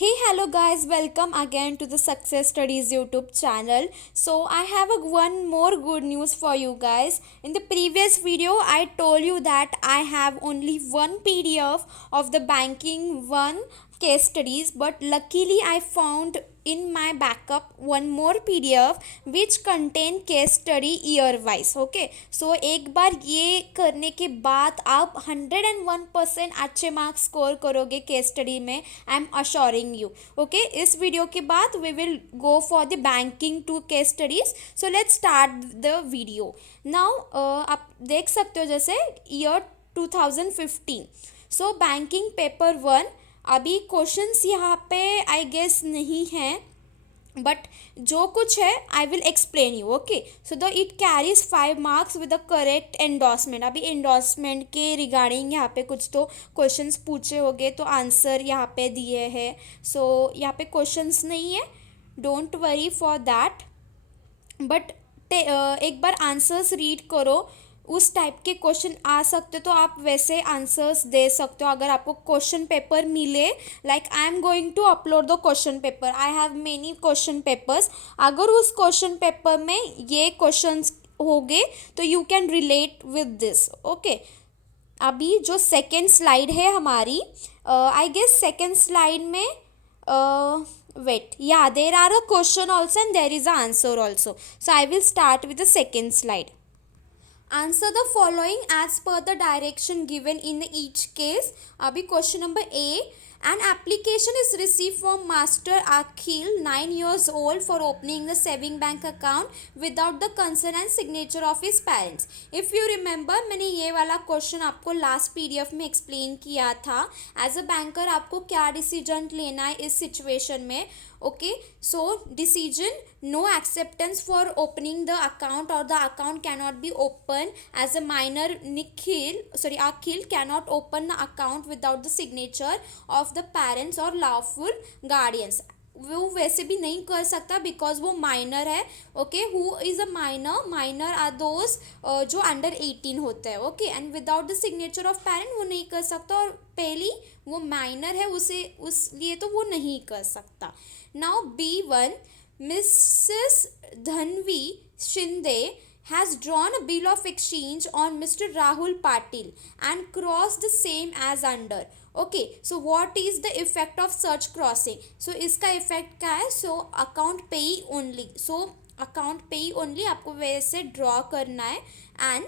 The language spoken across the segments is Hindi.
Hey, hello guys, welcome again to the Success Studies YouTube channel. So, I have one more good news for you guys. In the previous video, I told you that I have only one PDF of the banking one case studies, but luckily I found in my backup one more PDF which contain case study year wise. Okay, so एक बार ये करने के बाद आप 101% अच्छे मार्क्स स्कोर करोगे केस स्टडी में. I am assuring you. Okay, इस वीडियो के बाद we will go for the banking two case studies. So let's start the video now. आप देख सकते हो जैसे year 2015. So banking paper one. अभी क्वेश्चंस यहाँ पे आई गेस नहीं हैं, बट जो कुछ है I will explain you. Okay, so the it carries 5 marks with the correct endorsement. अभी एंडोर्समेंट के रिगार्डिंग यहाँ पे कुछ तो क्वेश्चंस पूछे होंगे, तो आंसर यहाँ पे दिए हैं. सो यहाँ पे क्वेश्चंस नहीं है, don't worry for that. But एक बार आंसर्स रीड करो. उस टाइप के क्वेश्चन आ सकते तो आप वैसे आंसर्स दे सकते हो. अगर आपको क्वेश्चन पेपर मिले, like I am going to upload the question paper, I have many question papers. अगर उस क्वेश्चन पेपर में ये क्वेश्चंस होंगे तो you can relate with this. Okay, अभी जो सेकेंड स्लाइड है हमारी, आई गेस सेकेंड स्लाइड में wait, yeah, there are a question also and there is a answer also. So I will start with the second slide. Answer the following as per the direction given in each case. अभी question number A. An application is received from Master Akhil, 9 years old, for opening the saving bank account without the consent and signature of his parents. If you remember, मैंने ये वाला क्वेश्चन आपको लास्ट पीडीएफ में एक्सप्लेन किया था. एज अ बैंकर आपको क्या डिसीजन लेना है इस सिचुएशन में. Okay, so decision, no acceptance for opening the account or the account cannot be opened as a minor. Akhil cannot open the account without the signature of the parents or lawful guardians. वो वैसे भी नहीं कर सकता बिकॉज वो माइनर है. Okay, who is a minor are those जो अंडर 18 होते हैं. Okay, and without the signature of parent वो नहीं कर सकता, और पहली वो माइनर है उसे उसलिए तो वो नहीं कर सकता. Now B1. Mrs. Dhanvi Shinde has drawn a bill of exchange on Mr. Rahul Patil and crossed the same as under. Okay, so what is the effect of such crossing? So इसका effect क्या है? So account payee only. So account payee only आपको वैसे draw करना है. And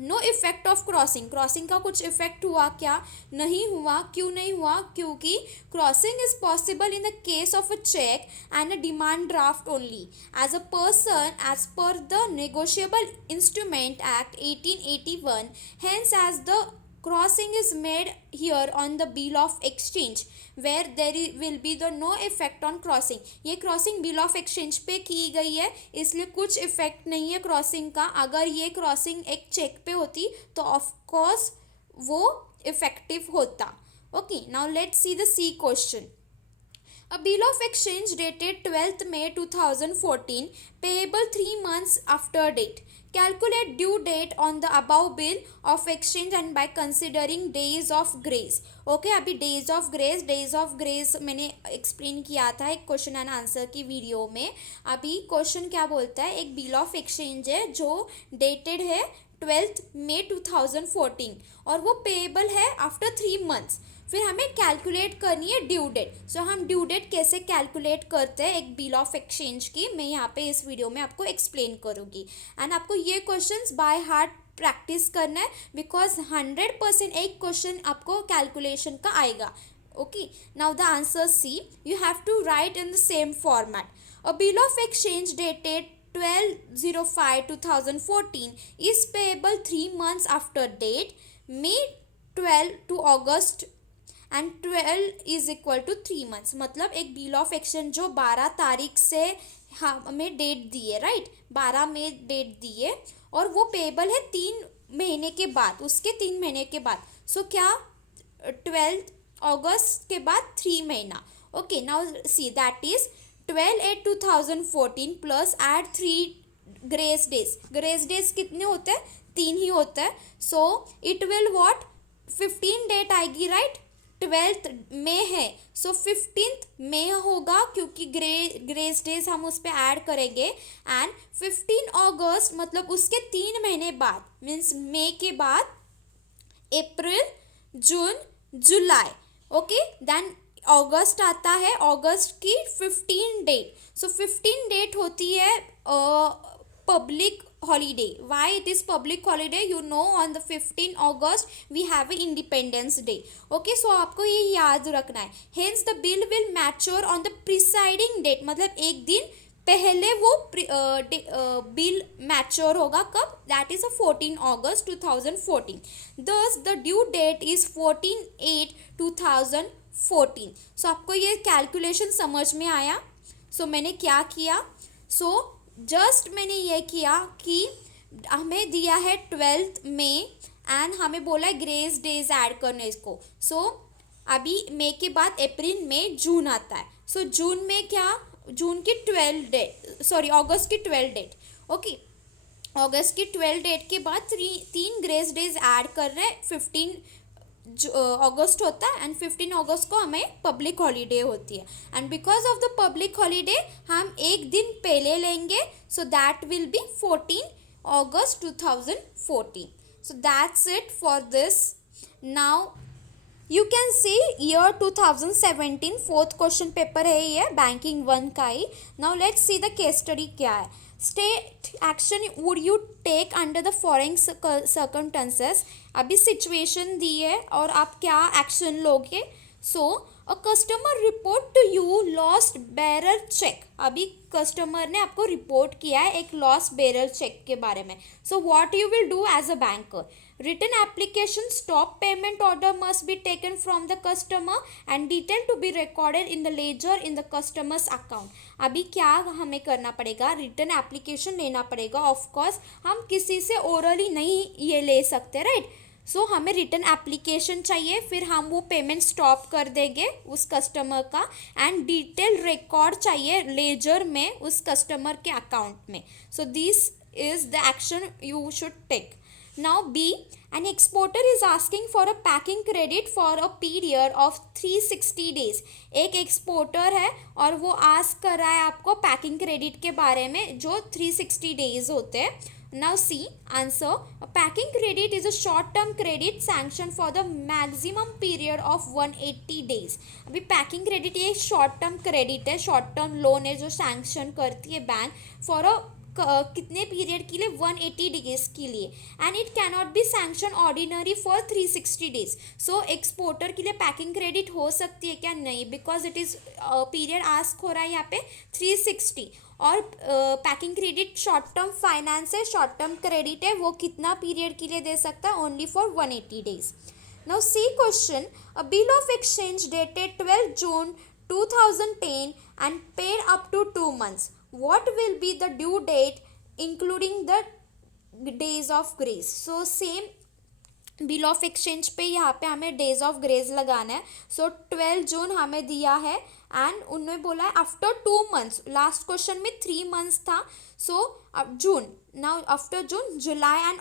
no effect of crossing. Crossing का कुछ इफेक्ट हुआ क्या? नहीं हुआ. क्यों नहीं हुआ? क्योंकि crossing is possible in the case of a cheque and a demand draft only. As a person as per the negotiable instrument act 1881, hence as the crossing is made here on the bill of exchange where there will be the no effect on crossing. ये क्रॉसिंग बिल ऑफ एक्सचेंज पे की गई है, इसलिए कुछ इफेक्ट नहीं है क्रॉसिंग का. अगर ये क्रॉसिंग एक चेक पे होती तो ऑफ कोर्स वो इफेक्टिव होता. Okay, now let's see the C question. A bill of exchange dated 12th May 2014, payable 3 months after date. Calculate due date on the above bill of exchange and by considering days of grace. Okay, अभी डेज ऑफ ग्रेस मैंने एक्सप्लेन किया था एक क्वेश्चन एंड आंसर की वीडियो में. अभी क्वेश्चन क्या बोलता है, एक बिल ऑफ एक्सचेंज है जो डेटेड है 12th May 2014 और वो पेएबल है आफ्टर 3 months. फिर हमें कैलकुलेट करनी है ड्यू डेट. सो हम ड्यू डेट कैसे कैलकुलेट करते हैं एक बिल ऑफ एक्सचेंज की, मैं यहाँ पे इस वीडियो में आपको एक्सप्लेन करूँगी. एंड आपको ये क्वेश्चंस बाय हार्ट प्रैक्टिस करना है बिकॉज 100% एक क्वेश्चन आपको कैलकुलेशन का आएगा. Okay, now the answer C. You have to write in the same format. A bill of exchange dated 12/05/2014 is payable 3 months after date, May 12 to August, and 12 is equal to 3 months. मतलब एक बिल ऑफ एक्सचेंज जो 12 तारीख से हमें डेट दिए, राइट, 12 में डेट दिए और वो पेएबल है 3 महीने के बाद, उसके 3 महीने के बाद. सो क्या 12 अगस्त के बाद 3 महीना. Okay, now see that is 12/8/2014 plus add 3 grace days. Grace days कितने होते हैं? 3 ही होते हैं. So it will what 15 date आएगी, राइट. 12th में है, सो 15th में होगा क्योंकि ग्रेस डेज हम उस पर ऐड करेंगे। एंड 15 अगस्त मतलब उसके 3 महीने बाद, मीन्स मई के बाद अप्रैल, जून, जुलाई, ओके। देन अगस्त आता है, अगस्त की 15 डेट, सो 15 डेट होती है public holiday. Why it is public holiday? You know, on the 15 August we have a Independence Day. Okay, so आपको ये याद रखना है। Hence the bill will mature on the presiding date, मतलब एक दिन पहले वो बिल मैच्योर होगा। कब? That is 14 August 2014। Thus the due date is 14/8/2014। सो आपको ये कैलकुलेशन समझ में आया? सो मैंने क्या किया? सो जस्ट मैंने ये किया कि हमें दिया है 12th में एंड हमें बोला है ग्रेस डेज ऐड करने इसको। सो अभी मई के बाद अप्रैल, मई, जून आता है। सो जून में क्या? जून की 12 डेट, सॉरी अगस्त की 12 डेट, ओके। अगस्त की 12 डेट के बाद तीन ग्रेस डेज ऐड कर रहे हैं। 15 अगस्त होता है एंड 15 अगस्त को हमें पब्लिक हॉलीडे होती है। And because of the public holiday हम एक दिन पहले लेंगे, so that will be 14 August 2014। So that's it for this. Now you can see year 2017 fourth question paper है ये, बैंकिंग 1 का ही। Now let's see the case study क्या है। State action would you take under the following circumstances. अभी सिचुएशन दी है और आप क्या एक्शन लोगे। So a customer report to you lost bearer cheque. अभी कस्टमर ने आपको रिपोर्ट किया है एक लॉस्ट बेरर चेक के बारे में। So what you will do as a banker? Written application stop payment order must be taken from the customer and detail to be recorded in the ledger in the customer's account. अभी क्या हमें करना पड़ेगा? रिटर्न एप्लीकेशन लेना पड़ेगा। ऑफ कोर्स हम किसी से ओरली नहीं ये ले सकते, राइट। सो हमें रिटर्न एप्लीकेशन चाहिए, फिर हम वो पेमेंट स्टॉप कर देंगे उस कस्टमर का एंड डिटेल रिकॉर्ड चाहिए लेजर में उस कस्टमर के अकाउंट में। So this is the action you should take. Now B, an exporter is asking for a packing credit for a period of 360 days. एक एक्सपोर्टर है और वो आस्क कर रहा है आपको पैकिंग क्रेडिट के बारे में जो 360 डेज होते हैं। Now C, answer, a packing credit is a short term credit sanctioned for the maximum period of 180 days. अभी पैकिंग क्रेडिट ये शॉर्ट टर्म क्रेडिट है, शॉर्ट टर्म लोन है जो सैंक्शन करती है बैंक फॉर अ कितने पीरियड के लिए? 180 डेज के लिए। And it cannot be sanction ordinary for 360 days. So exporter के लिए पैकिंग क्रेडिट हो सकती है क्या? नहीं, because it is period ask हो रहा है यहाँ पे 360। और packing credit short term finance है, शॉर्ट टर्म क्रेडिट है, वो कितना पीरियड के लिए दे सकता है? Only for 180 days. Now see question, a bill of exchange dated 12 June 2010 and paid up to 2 months. What will be the due date including the days of grace? So same bill of exchange पे यहाँ पे हमें डेज ऑफ ग्रेस लगाना है। सो 12 जून हमें दिया है एंड उन्होंने बोला है आफ्टर 2 months। लास्ट क्वेश्चन में 3 months था। So June, now after June, July and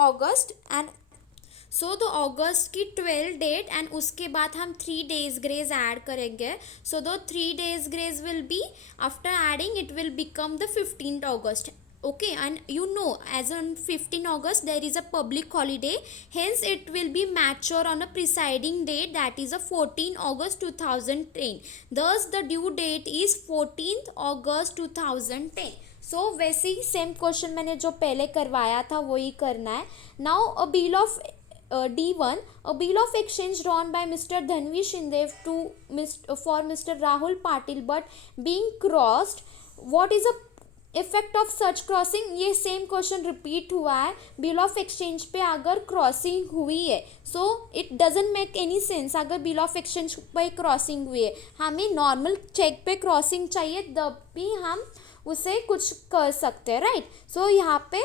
August and so the August की 12 डेट एंड उसके बाद हम 3 days ग्रेस ऐड करेंगे। So the 3 days grace will be after adding it will become the 15th August. Okay, and you know as on 15 August there is a public holiday, hence it will be mature on a presiding date, that is a 14 August 2010. Thus the due date is 14th August 2010. सो वैसे ही सेम क्वेश्चन मैंने जो पहले करवाया था वही करना है। Now a bill of D1, a bill of exchange drawn by Mr. Dhanvi Shinde for Mr. Rahul Patil but being crossed, what is the effect of such crossing? ये सेम क्वेश्चन रिपीट हुआ है। बिल ऑफ एक्सचेंज पे अगर क्रॉसिंग हुई है so it doesn't make any sense. अगर बिल ऑफ एक्सचेंज पे क्रॉसिंग हुई है, हमें नॉर्मल चेक पे क्रॉसिंग चाहिए तब भी हम उसे कुछ कर सकते हैं, राइट। सो यहाँ पे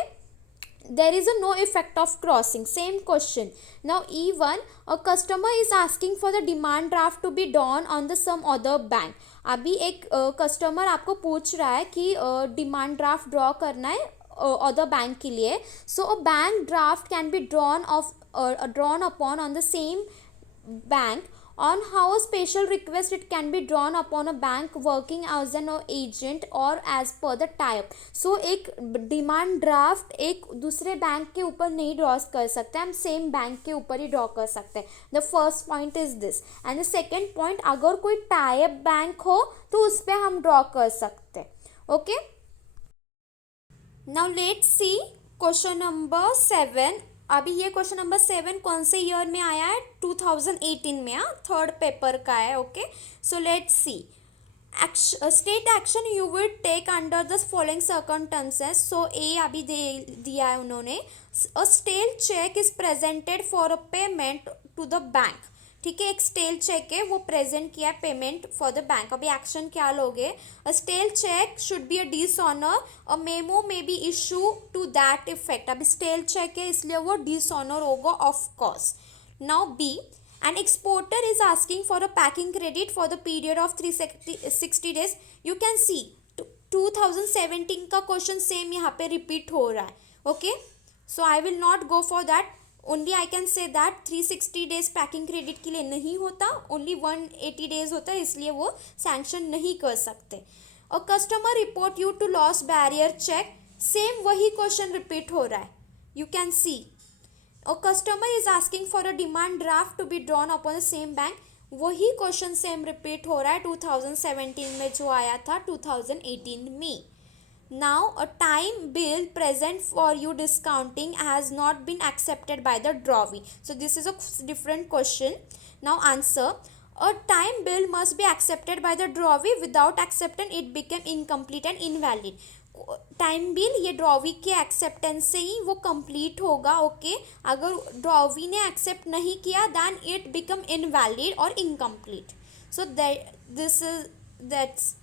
there is a no effect of crossing. Same question. Now E1, a customer is asking for the demand draft to be drawn on the some other bank. अभी एक कस्टमर आपको पूछ रहा है कि डिमांड ड्राफ्ट ड्रॉ करना है अदर बैंक के लिए। So a bank draft can be drawn upon on the same bank on how a special request it can be drawn upon a bank working as an agent or as per the type. So एक डिमांड ड्राफ्ट एक दूसरे बैंक के ऊपर नहीं ड्रॉ कर सकते, हम सेम बैंक के ऊपर ही ड्रॉ कर सकते हैं. The first point is this. And the second point, अगर कोई टाइप बैंक हो तो उस पर हम ड्रॉ कर सकते हैं. Okay, now let's C question number 7. अभी ये क्वेश्चन नंबर 7 कौन से ईयर में आया है? 2018 में. थर्ड पेपर का है. Okay, so let's see. State action you will take under the following circumstances. So A अभी दिया है उन्होंने. A stale cheque is presented for a payment to the bank. ठीक है, एक स्टेल चेक है, वो प्रेजेंट किया है पेमेंट फॉर द बैंक. अभी एक्शन क्या लोगे? A stale cheque should be a dishonour, a memo may be issue to that effect. अभी स्टेल चेक है इसलिए वो डिसऑनर होगा of course. Now B, an exporter is asking for a packing credit for the period of 360 days. You can see 2017 का क्वेश्चन सेम यहाँ पे रिपीट हो रहा है. Okay, so I will not go for that. Only I can say that 360 days packing credit के लिए नहीं होता, ओनली 180 डेज होता है, इसलिए वो सैंक्शन नहीं कर सकते. और customer report you to loss bearer cheque, same वही क्वेश्चन रिपीट हो रहा है. You can see. और customer is asking for a demand draft to be drawn upon the same bank, वही क्वेश्चन सेम रिपीट हो रहा है 2017 में जो आया था 2018 में. Now a time bill present for you discounting has not been accepted by the drawee. So this is a different question. Now answer. A time bill must be accepted by the drawee. Without acceptance it became incomplete and invalid. Time bill ये ड्रॉवी के एक्सेप्टेंस से ही वो कंप्लीट होगा. ओके, अगर ड्रॉवी ने एक्सेप्ट नहीं किया दैन इट बिकम इनवैलिड और incomplete. So this is that's.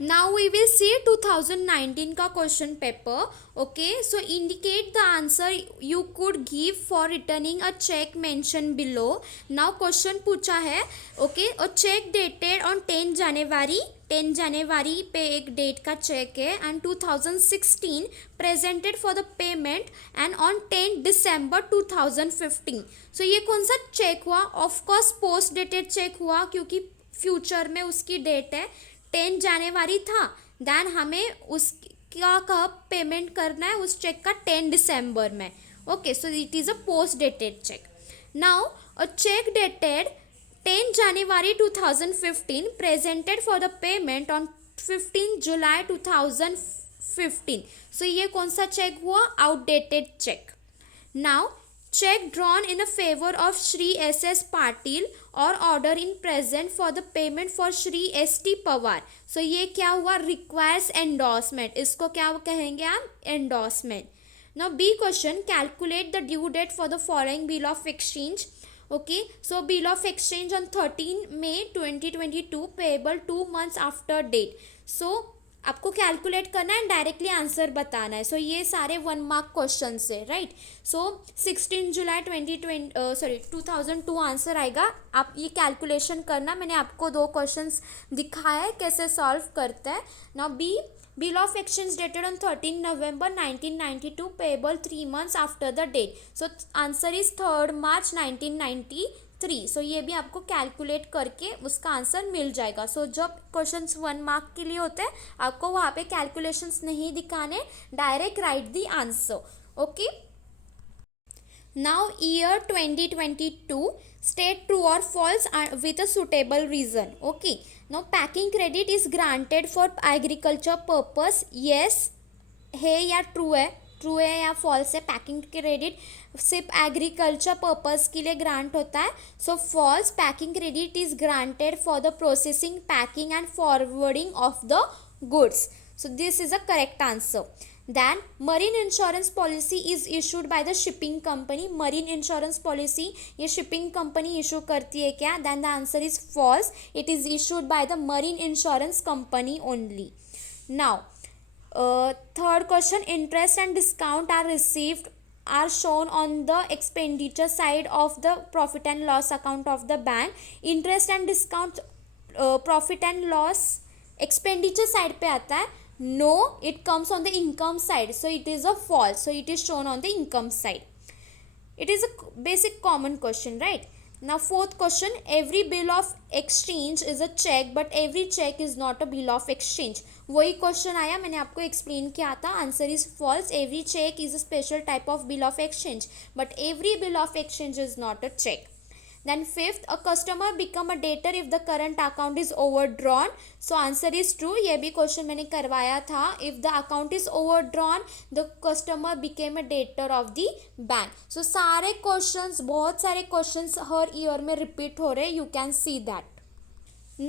Now we will see 2019 का question paper. Okay, so indicate the answer you could give for returning a check mentioned below. Now question पूछा है. ओके, और चेक डेटेड ऑन 10 जनवरी पे एक डेट का चेक है and 2016 presented for the payment and on 10 दिसंबर 2015. सो ये कौन सा चेक हुआ? ऑफकोर्स पोस्ट डेटेड चेक हुआ क्योंकि फ्यूचर में उसकी डेट है. 10 जनवरी था, दैन हमें उसका कब पेमेंट करना है? उस चेक का 10 दिसंबर में. Okay, so it is a post dated cheque. Now a cheque dated 10 जनवरी 2015 presented for the payment on 15 जुलाई 2015. सो ये कौन सा चेक हुआ? Outdated cheque. Now check drawn in a favor of Shri S.S. Patil or order in present for the payment for Shri S.T. Pawar. So ये क्या हुआ? requires endorsement. इसको क्या कहेंगे आप? endorsement. Now B question, calculate the due date for the following bill of exchange. Okay, so bill of exchange on 13 May 2022 payable 2 months after date. So आपको कैलकुलेट करना है, डायरेक्टली आंसर बताना है. सो ये सारे 1 मार्क क्वेश्चन है, राइट. सो 16 जुलाई 2002 आंसर आएगा. आप ये कैलकुलेशन करना. मैंने आपको 2 क्वेश्चंस दिखाया है कैसे सॉल्व करते हैं. Now B, bill of exchange dated on 13 नवंबर 1992 payable 3 months after the date. So answer is 3 March 1993. सो ये भी आपको कैलकुलेट करके उसका आंसर मिल जाएगा. सो जब क्वेश्चंस 1 मार्क के लिए होते हैं आपको वहाँ पे कैलकुलेशंस नहीं दिखाने, direct right the answer. Okay, now year 2022, state true or false with a suitable reason. Okay, now packing credit is granted for agriculture purpose. yes है या ट्रू है? ट्रू है या फॉल्स है? पैकिंग क्रेडिट सिर्फ एग्रीकल्चर पर्पस के लिए ग्रांट होता है. So false. Packing credit is granted for the processing, packing and forwarding of the goods. So this is a correct answer. Then marine insurance policy is issued by the shipping company. Marine insurance policy ये shipping company issue करती है क्या? Then the answer is false. It is issued by the marine insurance company only. Now third question, interest and discount are shown on the expenditure side of the profit and loss account of the bank. Interest and discount profit and loss expenditure side पे आता है. No, it comes on the income side, so it is a false. So it is shown on the income side. It is a basic common question, right? Now fourth question, every bill of exchange is a check but every check is not a bill of exchange. वही क्वेश्चन आया, मैंने आपको एक्सप्लेन किया था. Answer is false. Every cheque is a special type of bill of exchange but every bill of exchange is not a cheque. Then fifth, a customer become a debtor if the current account is overdrawn. So answer is true. ये भी क्वेश्चन मैंने करवाया था. If the account is overdrawn, the customer became a debtor of the bank. So सारे क्वेश्चंस, बहुत सारे क्वेश्चंस हर ईयर में रिपीट हो रहे. You can see that.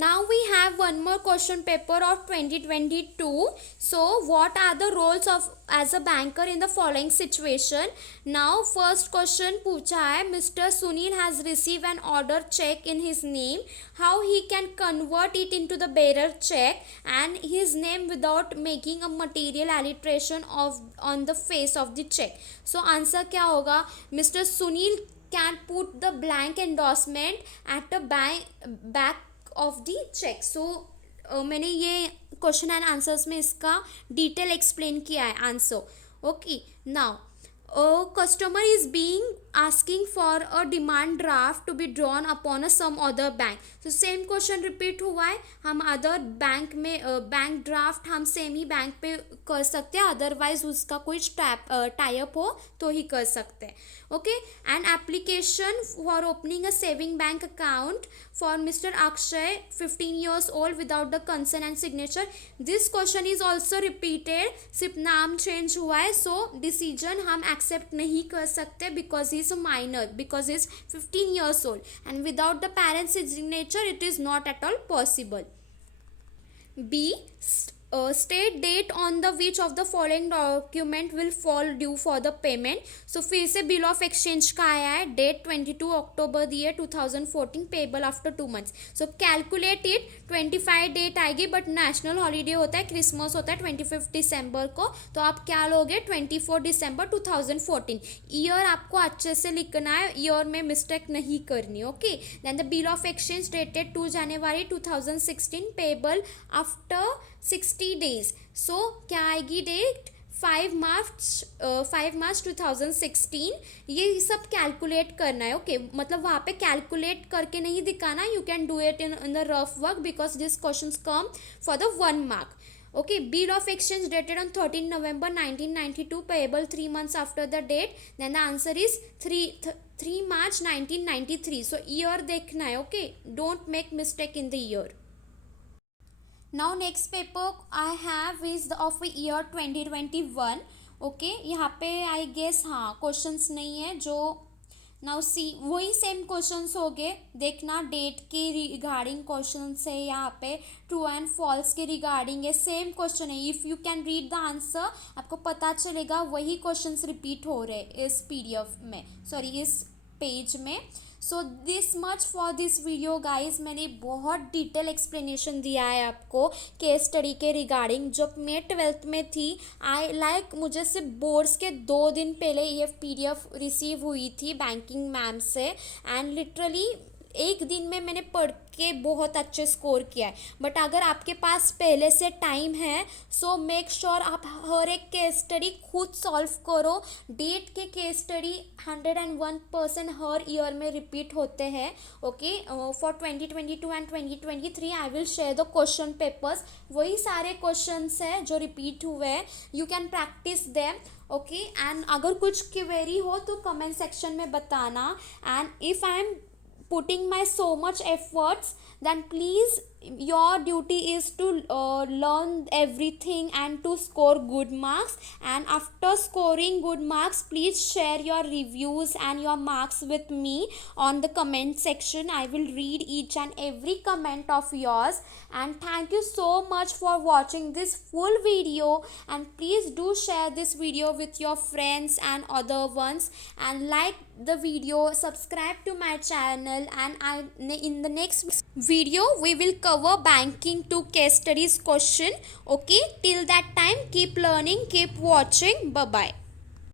Now we have one more question paper of 2022. So what are the roles of as a banker in the following situation? Now first question पूछा है, Mr. Sunil has received an order check in his name. How he can convert it into the bearer check and his name without making a material alteration of on the face of the check? So answer क्या होगा? Mr. Sunil can put the blank endorsement at the back of the cheque. So मैंने ये क्वेश्चन एंड आंसर्स में इसका डिटेल एक्सप्लेन किया है answer. Okay, now customer is being asking for a demand draft to be drawn upon a some other bank. So same question repeat हुआ है. हम अदर बैंक में बैंक ड्राफ्ट हम सेम ही बैंक पे कर सकते हैं, अदरवाइज उसका कोई टाइप हो तो ही कर सकते हैं. Okay, and application for opening a saving bank account for mister Akshay 15 years old without the consent and signature. This question is also repeated, सिर्फ नाम चेंज हुआ है. सो डिसीजन हम एक्सेप्ट नहीं कर सकते because he is a minor, because he is 15 years old, and without the parents signature it is not at all possible. B, state date on the which of the following document will fall due for the payment. So फिर से बिल ऑफ एक्सचेंज का आया है. डेट 22 अक्टूबर दी है 2014, payable after 2 months. So calculate it. 25 date आएगी बट नेशनल हॉलीडे होता है, क्रिसमस होता है 25 दिसंबर को, तो आप क्या लोगे 24 दिसंबर 2014. ईयर आपको अच्छे से लिखना है, ईयर में मिस्टेक नहीं करनी. Okay, then the bill of exchange dated 2 जनवरी 2016, पेबल आफ्टर 60 days. सो क्या आएगी डेट 5 मार्च 2016. ये सब कैलकुलेट करना है. ओके, मतलब वहाँ पे कैलकुलेट करके नहीं दिखाना. You can do it in the rough work because this questions come for the 1 mark. Okay, bill of exchange dated on 13 November 1992, payable 3 months after the date. Then the answer is 3 March 1993. So year देखना है. Okay, don't make mistake in the year. Now next paper I have is of year 2021. Okay, यहाँ पे आई गेस हाँ क्वेश्चंस नहीं है जो. नाउ सी वही सेम क्वेश्चंस हो गए. देखना डेट के रिगार्डिंग क्वेश्चंस है यहाँ पे, ट्रू एंड फॉल्स के रिगार्डिंग है, सेम क्वेश्चन है. If you can read the answer आपको पता चलेगा वही क्वेश्चंस रिपीट हो रहे इस पीडीएफ में, सॉरी इस पेज में. So this much for this video guys. मैंने बहुत डिटेल एक्सप्लेनेशन दिया है आपको केस स्टडी के रिगार्डिंग. जब मैं 12th में थी मुझे सिर्फ बोर्ड्स के 2 दिन पहले ये पीडीएफ रिसीव हुई थी बैंकिंग मैम से, एंड लिटरली एक दिन में मैंने पढ़ के बहुत अच्छे स्कोर किया है. बट अगर आपके पास पहले से टाइम है सो मेक श्योर आप हर एक केस स्टडी खुद सॉल्व करो. डेट के केस स्टडी 101% हर ईयर में रिपीट होते हैं. Okay, for 2022 and 2023 I will share the question papers. वही सारे क्वेश्चंस हैं जो रिपीट हुए हैं. You can practice them. Okay, and अगर कुछ क्वेरी हो तो कमेंट सेक्शन में बताना. And if I am putting my so much efforts, then please your duty is to learn everything and to score good marks. And after scoring good marks, please share your reviews and your marks with me on the comment section. I will read each and every comment of yours. And thank you so much for watching this full video, and please do share this video with your friends and other ones, and like the video, subscribe to my channel, and in the next video we will cover banking to case studies question. Okay, till that time keep learning, keep watching. Bye bye.